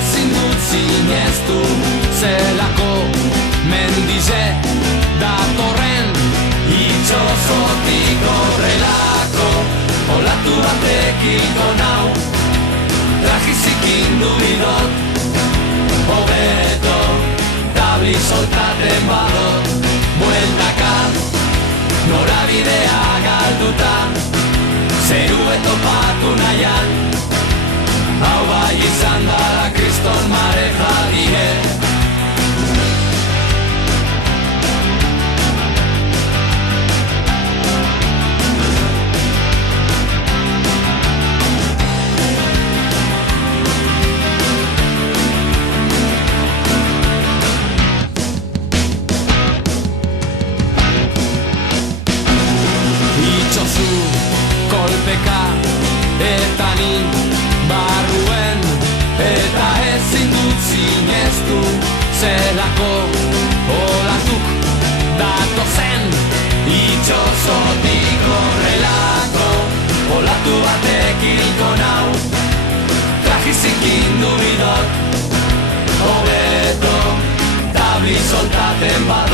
ezin dut sinestu, zelako mendize datorren itxosotik horrelako olatu batek hilko nau, trajizik indubidot, hobeto tabli soltaten badot, bueltaka norabidea galduta, zerue topatu nahian, hau bai izan dara kriston mareja die. Itxozu kolpeka eta ni barruen, eta ezin dut sinestu, zelako olatuk datozen itxosotik horrelako olatu batek hilko nau, trajizik indubidot, hobeto tabli soltaten bat.